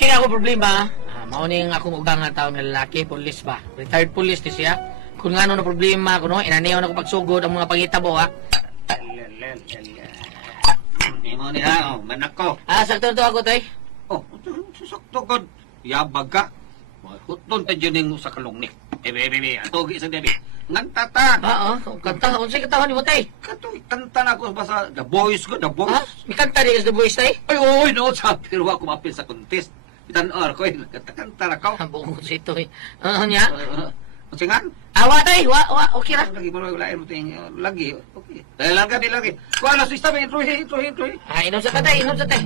Kaya ako problema, mauning akong ubang nga taon nga lalaki, police ba? Retired police ni siya. Kung nga na problema, kuno, inaniyaw na ko pagsugod ang mga pangitabo, ha? Hindi mo niya, manak ko. Sakto to ako, tay. Sakto ko. Yabag ka. Huton ta dyan yung sa kalungnik. Bebe, atogi sa debi. Ngantata. Kanta. Unsay katawan ni mo, tay? Katoy, kanta na ako basta The Boys ko, The Boys. May kanta di is The Voice, tay? Ay, oy, no, sa pero ako mapil sa contest. Itan-or ko, kanta na ko. Bukod sa ito, eh. Nya? Singan? Wa, tay. Wa, okay ra. Lagi mo lain mo ting lagi. Okay. Dahil lagi. Kuha na sistema intruhi. Inom sa tatay, inom sa tay.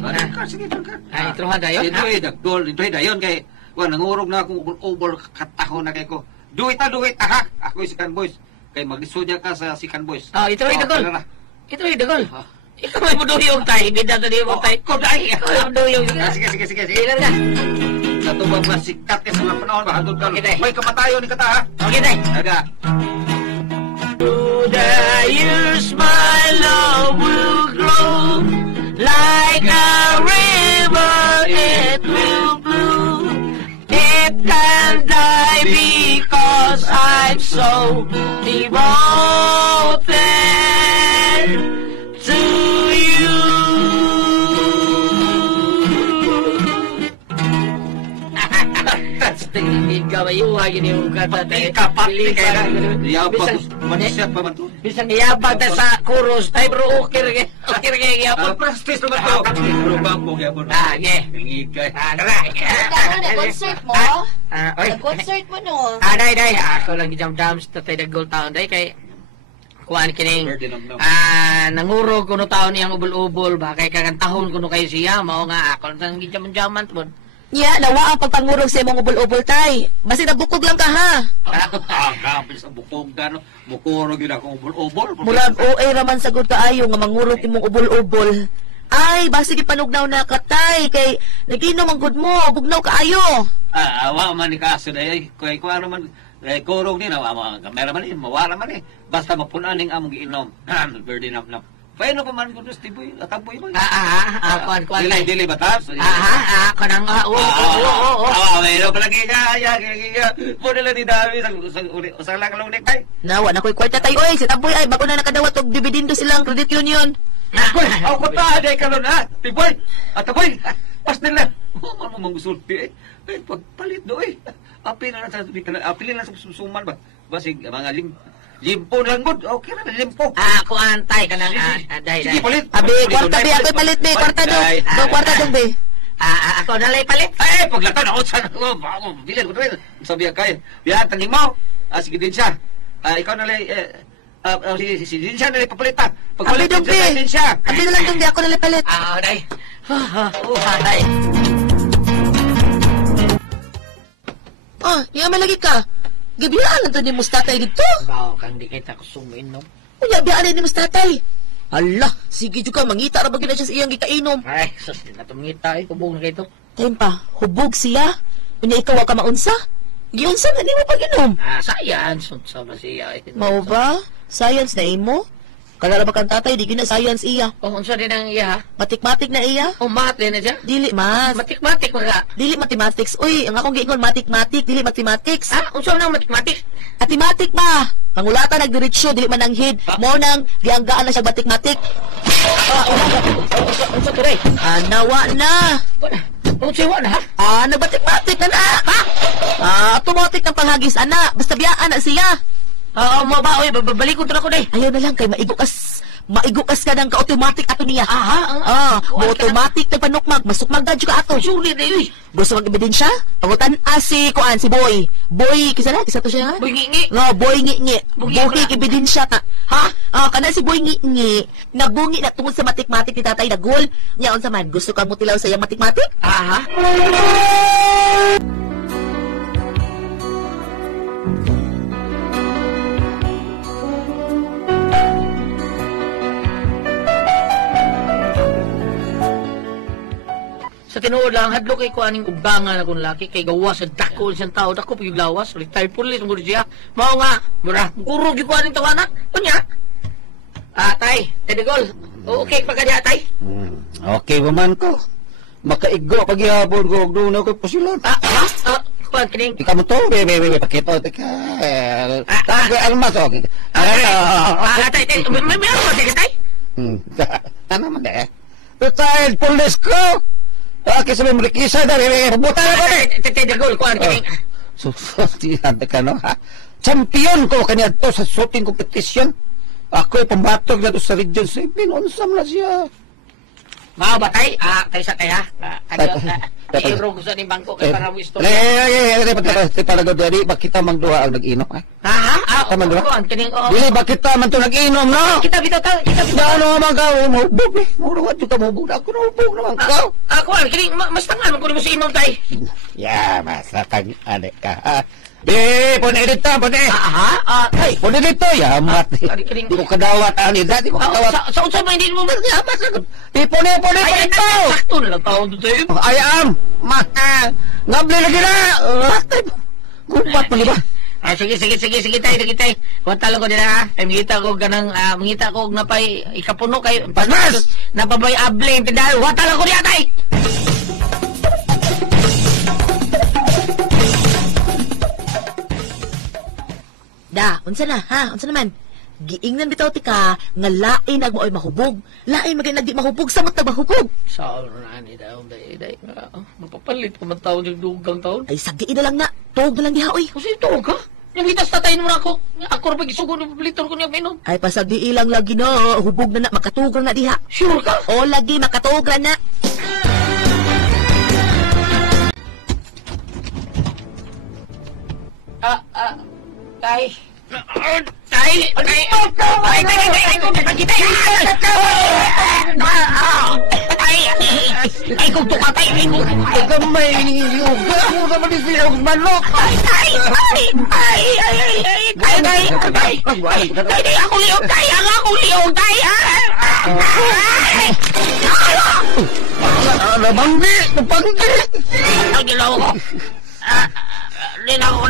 Sige, kan. Intruhan dayon, ha? Intruhi dayon kay wa nangurog na akong over kataho na kay ko. Duit ha. Ako Sikan Boys. Kay maglisudya ka sa Sikan Boys. Intruhi dagol. Intruhi dagol. Ikaw may buduyog tay, bida sa di mo tay. Ko dai. Ikaw may buduyog. Sige. Ilan ka? Sa tubang mga sikat ka sa mga panahon, bahagod ka. Okay, may kamatayo ni kata, ha? Okay, tay. Aga. Through the years, my love will grow like a river, it will bloom. It can die because I'm so devoted to you. Tingin ka ba yung hagin yung kata tayo? Pati ka na. Yabag, manisya pa man to. Bisan iyabag na sa kuros tayo, bro, okay iyabag. Prestis naman to. Bro, bambog yabag. Ge. Tingig ka. Dara. Nag-concert mo? Nag-concert mo, no? Day. Ako lang gijam-jam sa tatay na gold town. Day, kay kuhaan kining nangurog kuno taon niyang ubol-ubol ba kay kakantahon kuno kayo siya mao nga ako lang gijam-jaman po. Ya, nawa ang pagpangurog sa imong ubol-ubol, tay. Basta nabukog lang ka, ha? Grabe sa bukog ka, no? Bukurog yun akong ubol-ubol. Murag OA raman sagod kaayo nga mangurog imong ubol-ubol. Ay, basta gipanugnaw na ka, tay. Kay naginom ang good mo, bugnaw kaayo. Awa man ni kaso na kay kuha naman, kurog din, kamera man mawala man basta mapunan ning among giinom. Birthday nam. Paano pa man kung gusto boy, ataboy boy. Kuan. Dili batas. Kanang Mayroon pala kaya. Pwede lang di dami sa lang nik ay. Nawa na ko'y kwarta tayo, oy. Si Taboy ay, bago na nakadawat og dividendo silang credit union. Ako ko ta, day ka nun, ha? Tiboy, ataboy, pas nila. Ano mong gusulti, pagpalit do, Apil na sa susuman ba? Basig, mga limpo lang good, okay na, limpo. Kuan tay kanang day. Sige, palit. Abi, kwarta bi, ako'y palit bi, kwarta do. Do kwarta dong bi. Ako nalay palit. Paglatan ako sa bilan ko rin. Sabi kay, biyan taning mo. Sige din siya. Ikaw nalay si din siya nalay papalita. Abi dong bi. Abi na lang dong bi, ako nalay palit. Day. Day. Iya malagi ka. Gibiyaan lang to ni Mustatay dito. Bao kang di kita kusumin no. Unya biyaan ni Mustatay. Allah, sige juga mangita ra bagina siya sa iyang gikainom. Ay, sus di na tumita kubog na kay to. Time pa, hubog siya. Unya ikaw wa ka maunsa? Giunsa na di mo pag-inom. Science unsa ba siya? Mao ba? Science na imo? Kalala ba kang tatay, di gina science iya. Unsa din ang iya? Matik-matik na iya. Math din na siya. Dili mas. Matik-matik mga. Dili mathematics. Uy, ang akong giingon matik-matik, dili mathematics. Unsa nang matik-matik? Mathematic ba? Pangulatan nagdiretsyo, dili mananghid. Mo nang gianggaan na siya matik-matik. Unsa turay? Nawa na. Unsa wa na? Nagmatik-matik na na. Automatic ng panghagis ana. Basta biyaan na siya. Mo ba oy babalik ko tra ko day. Ayaw na lang kay maigukas ka ng ka-automatic ato niya. Mo automatic na panukmag, masukmag na ka ato. Suli day. Gusto mag ebidensya? Pangutan si kuan si Boy. Boy kisa to siya ha? Boy ngi. No, Boy ngi. Buhi ebidensya ta. Kana si Boy ngi. Nagbungi na tungod sa matik-matik ni tatay Dagol. Nya unsa man gusto ka mo tilaw sa iyang matik-matik? Sa tinuod lang, hadlo kay kuaning ubangan akong laki, kay gawas sa dako siyang tao, dako pag lawas, retired police, ang siya. Mao nga, mura, kurog yung kuaning tawanan. Kunya? Tay, Tedegol, okay pa ka niya, tay? Okay ba man ko? makaigo paghihapon ko doon ako pasilan. Kuan kining. Di ka mo to, bebe, pakita teka. Tago almas okay. Tay, may ano ba tay? Ano man eh. Retired police ko. Kasi may marikisa na buta na ba eh. Tay dagol kuan kining. So, tiyan ka no ha. Champion ko kanya to sa shooting competition. Ako ay pambatog na to sa Region 7. Unsam na siya. Mao ba tay? Tay sa tay ha. Iro gusto ni bangko kay para mo istorya. Pagkatapos dari bakit mang duha ang nag-inom ha? Tama ba? Kuan kining Dili bakit man to nag-inom no? Kita bitaw ta, kita bitaw. Ano man ka umubog eh. Muro ka ka umubog. Ako na umubog naman ka. Kuan kining mas tangan ko ni mo si inom tay. Ya, masa kang adik ka. Pone dito, pone. Tay. Pone dito, ya mat. Di ko kadawat ani, di ko kadawat. Sa unsa man hindi mo Yamat sagot. Pone dito. Sakto na lang taon to tayo. Ay am, ngabli lagi na. Gupat mo ba? Sige tay. Kuan talo ko dira ha. Ay mangita ko ganang mangita ko napay ikapuno kay Pasmas! napabay abling tindahan. Wa talo ko diya tay. Da, unsa na, ha? Unsa naman? Giingnan bitaw ti ka, nga lain ag maoy mahubog. Lain magay nagdi mahubog, samot na mahubog. Sa ni daw day nga mapapalit ko man taon yung dugang taon. Ay, sagi na lang na. Tuog na lang diha, oy. Kasi ito ka? Yung hitas tatay mo na ako. Ako rin pag-isugo ng palitor ko niya mainom. Ay, pasagdi ilang lagi na. Hubog na na, makatuog na diha. Sure ka? O, lagi, makatuog na. Tay. Tay, kung tukatay, Gamay yoga mo naman di siya manok. Ako liog, tay. Nabanggi. Ang ginawa ko. Linaw ko.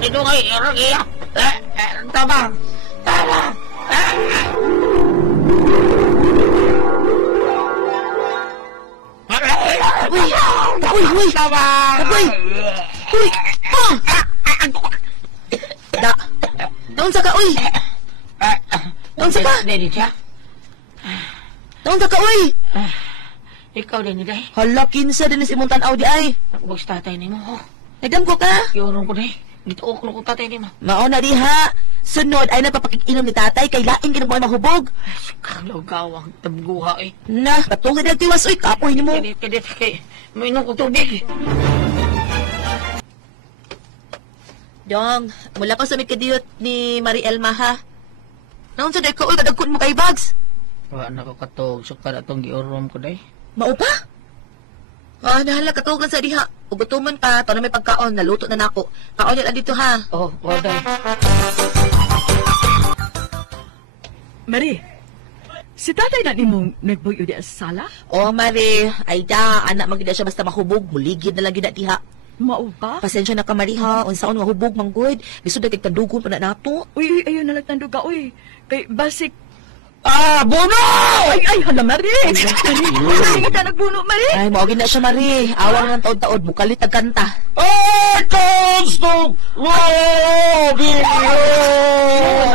Dito kayo, irag iya. Tama. Uy. Tama. Uy. Da. Daun sa ka, uy. Daun sa ka. Dede siya. Daun sa ka, uy. Ikaw din, Day. Hala, kinsa din si imong tanaw di ay. Nakubag sa tatay ni mo. Nagdam ko ka. Yorong ko, Day. Dito ako kung tatay ni mo. Mao na diha. Sunod ay napapakikinom ni tatay kay laing kinang mahubog. Kalaw gawang tabguha eh. Na, patungod na tiwas, uy, kapoy ni mo. Kaya, mainom ko tubig. Dong, mula pa sa mikadiyot ni Marielma ha. Naon sa day ko, uy, kadagkot mo kay Bags. Wala na ko katog. Sukar atong giorom ko, Day. Mao pa? Nahala, katugan sa diha. Ugutuman pa, to na may pagkaon, naluto na nako. Kaon yan dito ha. Oh, Day. Mari, si tatay na nimong nagbuyo di sa sala? O, Mari, ay da, anak magida siya basta mahubog, muligid na lang gina diha. Mao ba? Pasensya na ka, Mari ha, unsaon mahubog, manggod. Gusto na kagtandugon pa na nato. Uy, ayun na lang tanduga, uy. Kay basik. Bono! Ay, hala, Mari. Hindi ka nagbuno, Mari. Ay, maugin na siya, Mari. Awang ng taon-taon, mukalit ang kanta. Constog!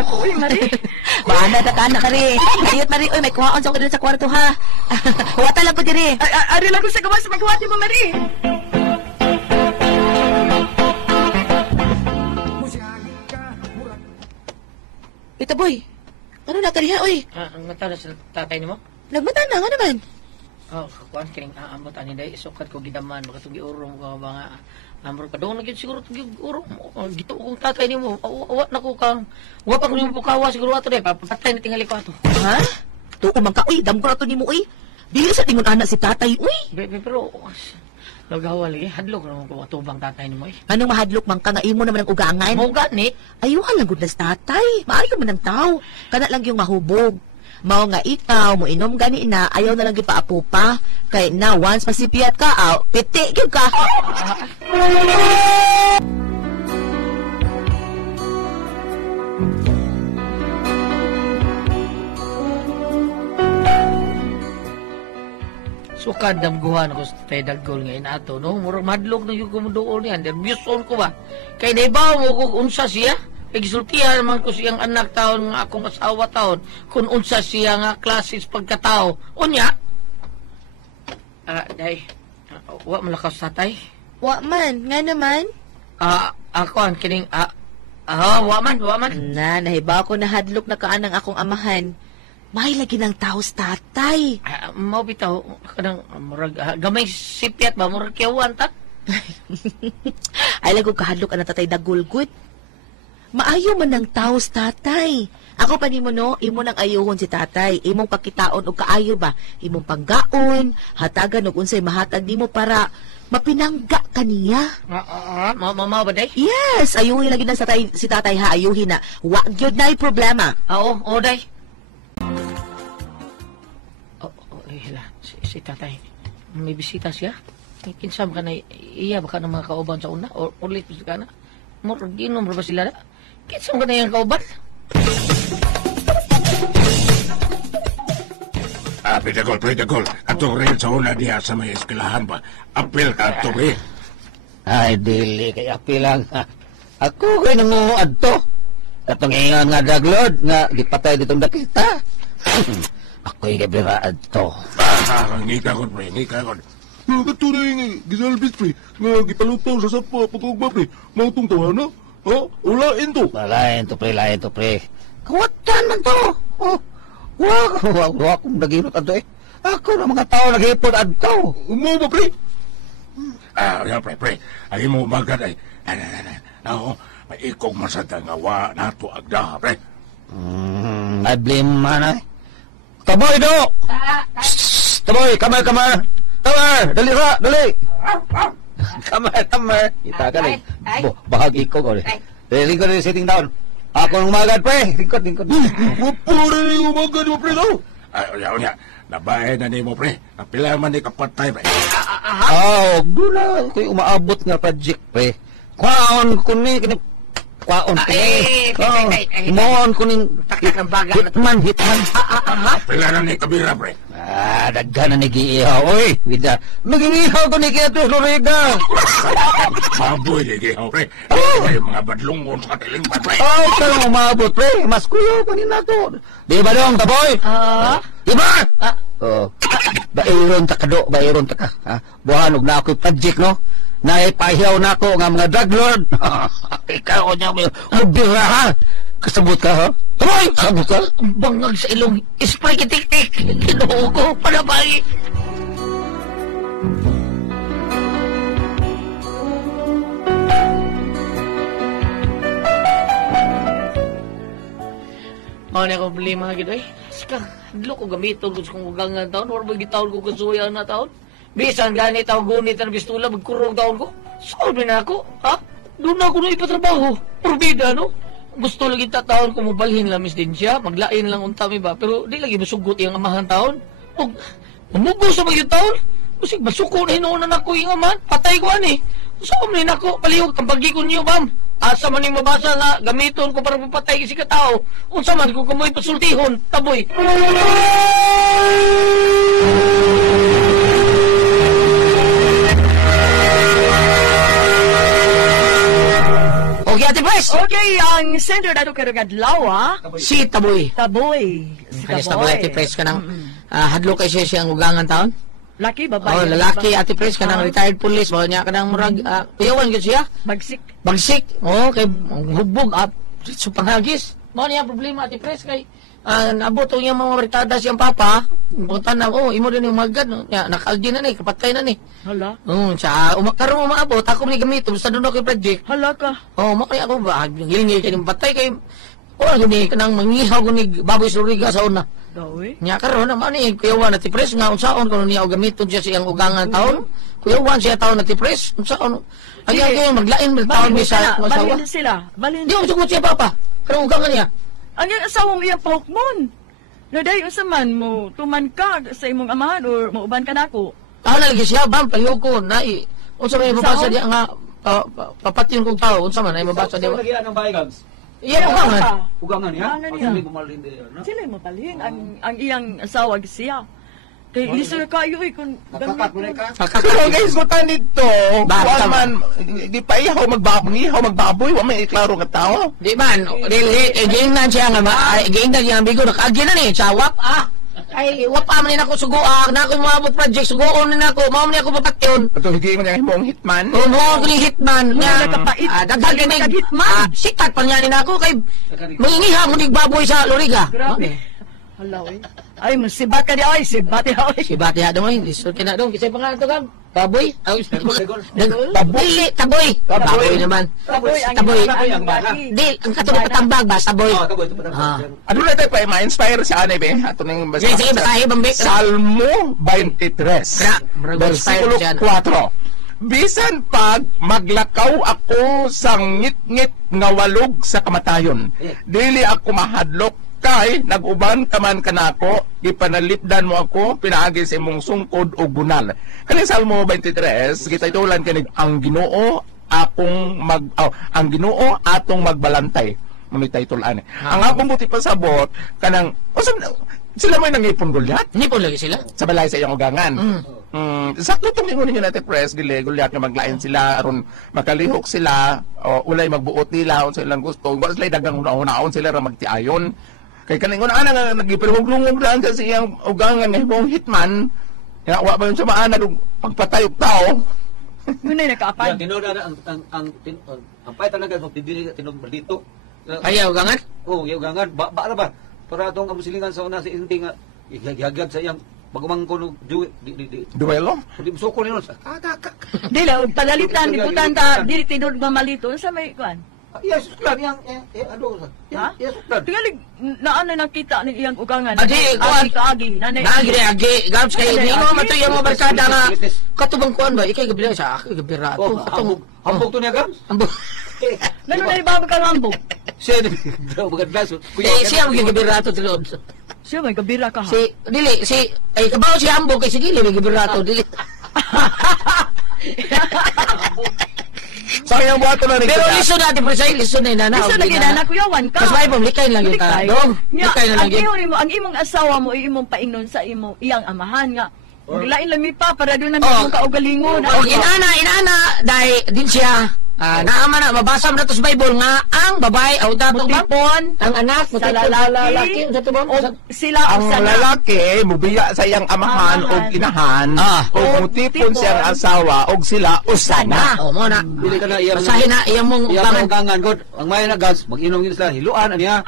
Uy, Mari. Baana na ka, Mari. Ayot, Mari. Uy, may kuhaon sa ko din sa kwarto, ha. Huwata lang ko diri. Ari lang ko sa gawas sa magwati mo, Mari. Ito, boy. Ano na kariha, uy? Ang mata na sa tatay ni mo? Nagmata na, nga naman. Oh, kakuan kining aamot ani Day. Sukat ko gidaman. Makatong giurom ko ba nga. Amor ka doon na gid siguro giurom. Gito kong tatay ni mo. Awat na ko kang. Wa pa ko nimo pukawa siguro ato Day. Papatay na tingali ko ato. Ha? Tuo man ka, uy. Dam ko na to ni mo, uy. Dili sa tingon anak si tatay, uy. Pero, nagawa lagi. Hadlok naman ko atubang tatay ni mo eh. Anong mahadlok man ka nga imo naman ang ugangan? Mo gani. Ayuhan lang gud na sa tatay. Maayo man ang tao. Kana lang yung mahubog. Mao nga ikaw, mo inom gani na, ayaw na lang gipaapo pa. Kay na, once masipiyat ka, piti gyud ka. sukad damguhan ako sa tatay Dagol nga inato, no? Murag madlog na yung kumudoon yan. Nervyuson ko ba? Kaya naibaw mo kung unsa siya. Nagsultihan naman ko siyang anak taon nga akong asawa taon kung unsa siya nga klasis pagkatao. Unya? Day, wa malakas tatay. Wa man, nga naman. Ako ang kining, wa man. Na, nahibaw ko na hadlok na kaanang akong amahan. May lagi ng taos tatay. Mau bitaw, kanang, murag, gamay sipyat ba, murag kiyawan ta? Ay, lago kahadlok ang tatay Dagulgud. Maayo man ng taos tatay. Ako pa nimo no, imo nang ayuhon si tatay. Imong pakitaon og kaayo ba? Imong panggaon, hatagan og unsay mahatag nimo para mapinangga kaniya. Mama ba day? Yes, ayuhin lagi na si tatay ha, ayuhin na. Wa gyud na'y problema. Oo, day. Hila, si tatay. May bisita siya? Kinsam ka na iya baka ng mga kauban sa una? O ulit ka na? Murag ginom ba sila na? Kinsam ka na yung kauban? Pedagol. Ato rin sa una diya sa may eskwelahan ba? Apil ka ato rin. Ay, dili kay apilang. Ako kay nanguad to. Katong ingon nga Daglod, nga gipatay ditong dakita. Ako'y kabiraan to. Ngika kon. Kato na yung gisalbit, pre. Nga gipalutaw sa sapa, pagkugba, pre. Mautong tawana. Ha? Ulain to. Lain to, pre. Kawatan man to. Oh. Wa akong nagihipot adto eh. Ako na mga tao naghipot adto. Mo ba, pre? Pre. Ay mo magad ay. Ako, may ikong masada nga wa nato agda, pre. I blame man ay. Taboy do! Taboy, kamar! Kamar! Dali ra! Dali! Kamar! Kita ka rin. Bahagi ko ko rin. Lingkod rin sitting down. Ako ng magad, pre! Lingkod! Puro rin yung magad mo, pre, no? Ay, nabae na ni mo, pre. Napila man ni kapatay, pre. Dula ko'y umaabot nga project, pre. Kwaon ko ni, kwaon ko ni. Mohon ko ni, hitman. Napila na ni kabira, pre. Daghan na ni giihaw, oy. Vida, mag-iihaw ko ni kaya to, Florida. Maboy, ligihaw, pre. Ay, mga badlungon sa katiling pa, pre. Kaya umabot, pre. Mas kuyo pa ni nato. Di ba dong, taboy? Di ba? Bairon ta kado, bairon ta ka. Buhanog na ako'y project, no? Naipahiyaw na ako nga mga drug lord. Ikaw niya, mubira ha. Kasabot ka, ha? Taboy! Kasabot ka? Bangag sa ilong, spray kitik-tik. Kinuho ko, panabay. Mga na akong problema nga gito eh. Sika, hadlo ko gamiton ko sa kong ugangan taon. Or magitawon ko kasuya na taon. Bisan gani taon gunit na bistula, magkurong taon ko. Solve na ako, ha? Doon ako na ipatrabaho. Porbida, no? Gusto lagi taon ko mabalhin lamis din siya. Maglain lang untami ba? Pero di lagi masugot yung amahan taon. Huwag, mamugo sa mga taon. Kasi masuko na hinuunan ako yung amahan. Patay ko ani. Saan na ako? Palihog, tambagi ko niyo, ma'am. Asa man yung mabasa nga, gamiton ko para papatay kasi katao. Unsa man kung kamoy pasultihon, taboy. Okay, Ate Pres! Okay, ang center na ito karong adlaw, Si Taboy. Taboy. Si Kanyas Taboy, Ate Pres ka ng hadlo kay siya siyang ugangan taon? Laki, babae. Lalaki, Ate Pres ka ng retired police. Bawa niya ka ng murag, kuyawan ka siya. Bagsik. Bagsik. Kay hubog, so panghagis. Bawa niya problema, Ate Pres, kay nabot niya mga retada siyang papa. Punta na, imo din yung magad. Nakaldi na ni, kapatay na ni. Hala. Karong umaabot, ako ni gamit, basta doon ako yung project. Hala ka. Makaya ako ba, ngilingil kayo ng patay kay, gani, kanang mangihaw ko ni Baboy Suriga sa una. Dawi. Nya karon naman ni kuyawan na tipres nga unsaon kuno niya og gamiton siya siyang ugangan taon. Kuyawan siya taon na tipres. Unsaon? Ayaw kayo maglain mo taon mi sa masawa. Balhin sila. Balhin. Di mo sugot siya papa. Karong ugangan niya. Ang iyang asawang iyang pahukmon. Naday unsa man mo tuman ka sa imong amahan or mauban ka nako. Na lagi siya bam payog ko na unsa may mabasa diya nga papatin kong tao unsa man ay mabasa diya. Lagi ng baygags. Iya ugangan. Ugangan niya. Ugangan niya. Sila mo palhin ang iyang asawa siya. Kay liso na kayo eh kung Nakakat mo na ka. Pero guys, gutan dito. Bakit Kuan ka- man, di pa ihaw magbaboy, wa may iklaro nga tao. Di man, dili, giingnan siya nga, giingnan siya nga bigo, nakaagyan na ni, sa wap, Ay, wap man din ako suguak, na ako mga project, suguon na ako, mao man ako papatyon. Ito, higi mo niya himong hitman. Kung mo ako ni hitman, Wala nga, nakapait. dagdag Wala ni, nakahitman. sikat pa niya ako, kay, mangingiha mo ni baboy sa loriga. Grabe. Hala eh. Ay, musibat ka di ay, sibat di ay. Si Bati ha dong, lisod ka na dong, kisay pa nga ito kang, baboy? Taboy. Taboy. Baboy naman. Taboy, ang Taboy. ang baka. Di, ang katulog patambag ba, taboy. Taboy, ito Ah. Ano na tayo pa, ma-inspire si Ane, be? Ato nang basa. Sige, sige, basahin, Bambik. Salmo 23, versikulo 4. Bisan pag maglakaw ako sa ngit-ngit nga walog sa kamatayon, dili ako mahadlok kay naguban ka man kanako, ipanalipdan mo ako, pinaagi sa imong sungkod o gunal. Kani Salmo 23, kita itulan kani ang Ginoo ang Ginoo atong magbalantay. Muna titulan. Ang akong buti pasabot kanang sila may nangipon Goliath Hindi po lagi sila. sa balay sa iyang ugangan. Sakto itong ingon ninyo natin press, Goliath nga maglain sila, aron makalihok sila, o ulay magbuot nila, o sa ilang gusto. Wa sila dagang una-unaon sila ra magtiayon. Kay kaning una nga nagipirhug-lungog daan sa iyang ugangan nga himong hitman, ya wa ba yun sa maana og pagpatay og tao. Muna nakaapan. Tinoda na ang paitan na ganito, dili tinom dito. Ayaw gangan? Oh, yung gangan, ba ba? Para atong kamusilingan sa una sa inti nga ihagyag sa iyang pagmangko no di Duelo? di musuko ni nun. Kakak. Dila, palalitan ni Putanta, dili tinod mamalito. Sa may kuan. Yes, suklan yang ano sa. Ha? Yes, suklan. Tingalig, naan na nakita ni iyang ugangan. Adi, kuan. Agi, nanay. Nagre-agi, gabs kay Agi, hindi mo agi. mato yung mga barkada nga, Business. katubang kuan ba, ikay gabila sa ako, gabira Oh, to. hambog to niya gams. Ambog. Nano na ibabag ka lambog. Siya ni bukan daso. Siya mo gabira to tilod. Siya may kabira ka ha. Ay kabaw si Ambog kay sige, may gabira to, dili. Sa iyang buhato na rin. Pero listen natin, presay, listen na inana. Isa lagi na nakuyawan ka. Mas may pumlikay lang yung Likay. dong. Nya, Likay na lang yun. ang imong asawa mo, imong paingnon sa imong iyang amahan nga. Maglain lang mi pa para doon na Oh. mong kaugalingon. O inana, dahil din siya, naama na, mabasa mo na to sa Bible nga, ang babae, o datong Mutipon ang anak, sa mutipon lalaki, sa tubang, o sila Ang usa na. lalaki mubiya sa iyang amahan o Amahan. inahan o mutipon Tipon. siyang asawa o sila usana. o mo na, Dili ka na iyang basahin na, iyang mong iyang upangan. ugangan god. Ang may na gas, mag-inom yun sila. Hiluan niya.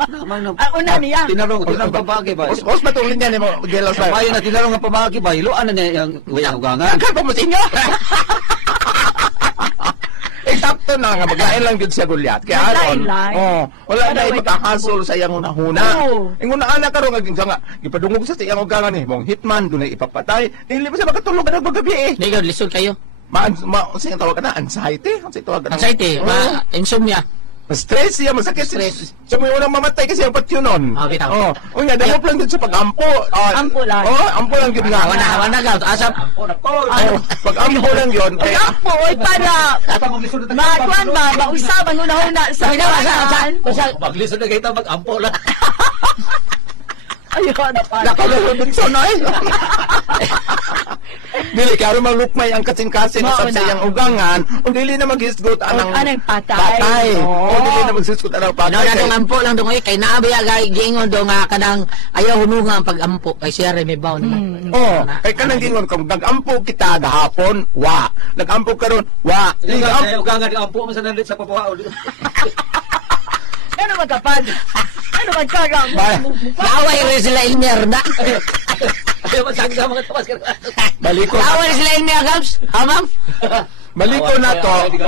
Naman na. Una niya. Tinarong pabagi ba? Os matulin niya ni mo gelos Ang ba? may na tinarong nga pabagi ba? Hiluan na niya yung ugangan. Agad pa mo sa inyo. Eksakto na nga, maglain lang yun siya Goliath. Kaya Maglain aron, lang. wala Para na way makahasol sa iyang unahuna. Oo. Yung unaan na karoon, nga, ipadungog sa iyang ugangan eh, mong hitman, doon ay ipapatay. Hindi ba siya makatulog ka na magabi eh. Ikaw, listen kayo. Sino tawag ka na? Anxiety? Ang tawag ka na? Anxiety, insomnia. Stress siya, masakit. Stress. Siya mo yung unang mamatay kasi ang patyunon. Ah, bitaw. Oh, o nga, dahil lang din sa pag-ampo. Ampo lang. Oh, ampo lang yun nga. Wana gaw, asap. Oh, pag-ampo lang yun. Ang ampo ay para makuan ba, mausab ang una-una sa kawan. Maglisod na kita mag-ampo lang. Ayun, pa. Nakalaro din sa nay. Dili, kaya malukmay ang kasing-kasing Mao sa na. iyang ugangan, o dili na mag-hisgot anang Anang patay. patay. Oo. O dili na mag-hisgot anang patay. No, na Kay- dong ampo lang dong kay naabiya gay giingon do nga kanang ayaw hununga ang pag-ampo kay siya rin may baw naman. Oh, kay kanang gingon kung nag-ampo kita gahapon, wa. Nag-ampo karon, wa. Ang ugangan ang ampo man sa nalit sa papawa. Ano magkapad? Ano magkagang? Away rin sila Ilmer na. Ayaw magsagsa mga tapas ka. Baliko. Away sila Ilmer gaps. Amam.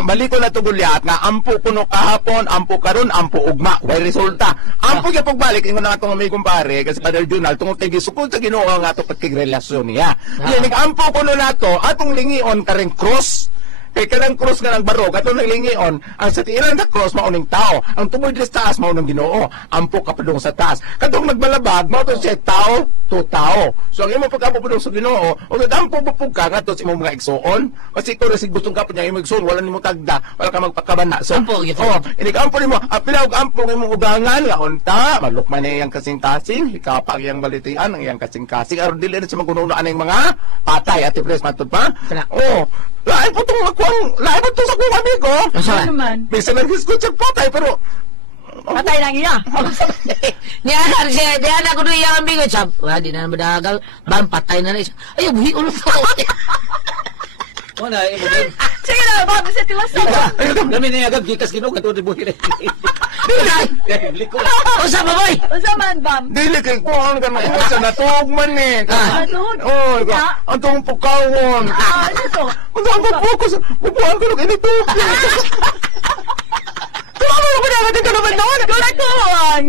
Baliko na to Goliath nga ampo kuno kahapon, ampo karon, ampo ugma, way resulta. Ampo gyud pagbalik ingon na atong may kumpare kasi Padre Junal tungod kay gisukod sa Ginoo nga ato pagkigrelasyon niya. Kaya nag-ampo kuno nato atong lingion kareng cross Kay kanang cross nga ng barog, ato nang lingion, ang sa tiilan na cross mauning tao, ang tumoy sa taas maunang Ginoo, ampo kapadung sa taas. Kadong nagbalabag, mao to siya tao to tao. So ang imong pagkapo padung sa Ginoo, o dampo bupug ka ngadto sa imong mga igsuon, kasi ikaw sig gustong ka niya imong igsuon, wala nimo tagda, wala ka magpakabana. So Ampo, gito. ini ampo nimo, apila og ampo ng imong ugangan nga unta, malukman na iyang kasing-kasing, ikapag iyang balitian ang iyang kasing-kasing, aron dili na sa magununo aning mga patay at ipres matud pa. Tala. Oh, lain po itong sa kong amigo. Asa Ano man? Bisa lang hisgot sa patay, pero Patay lang iya. Niya na ko doon yung amigo. Sab, di na madagal. Bang patay na rin. Ay, buhi ulo ko. Wala, imo din. Sige na, bago sa tiwasan. Kami na agad gikas Ginoo kadto di buhi. Liko. Usa ba, boy? Unsa man, Bam? dili kay kuhan ka na sa natog man eh. Ah. Natog? Oh, Ya. ang tong pukawon. Ano to? Ang pagpukas, bubuhan ko ng initog. Tumama ko na natin ka naman noon. Kulakuan!